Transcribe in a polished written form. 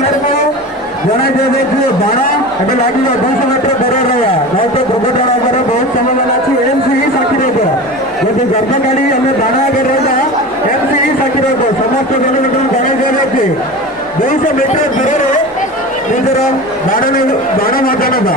जनाई दिया बाण एट लगे 200 मीटर दूर रहा नहीं तो दुर्घटना होकर बहुत संभावना अच्छी एमसी ही साक्षी रहा जब गर्भ काढ़ी आम बाण आगे रहा एमसी ही साक्षी रहा समस्त जनक जनाई दिया 200 मीटर दूर निजर बाण मजा ना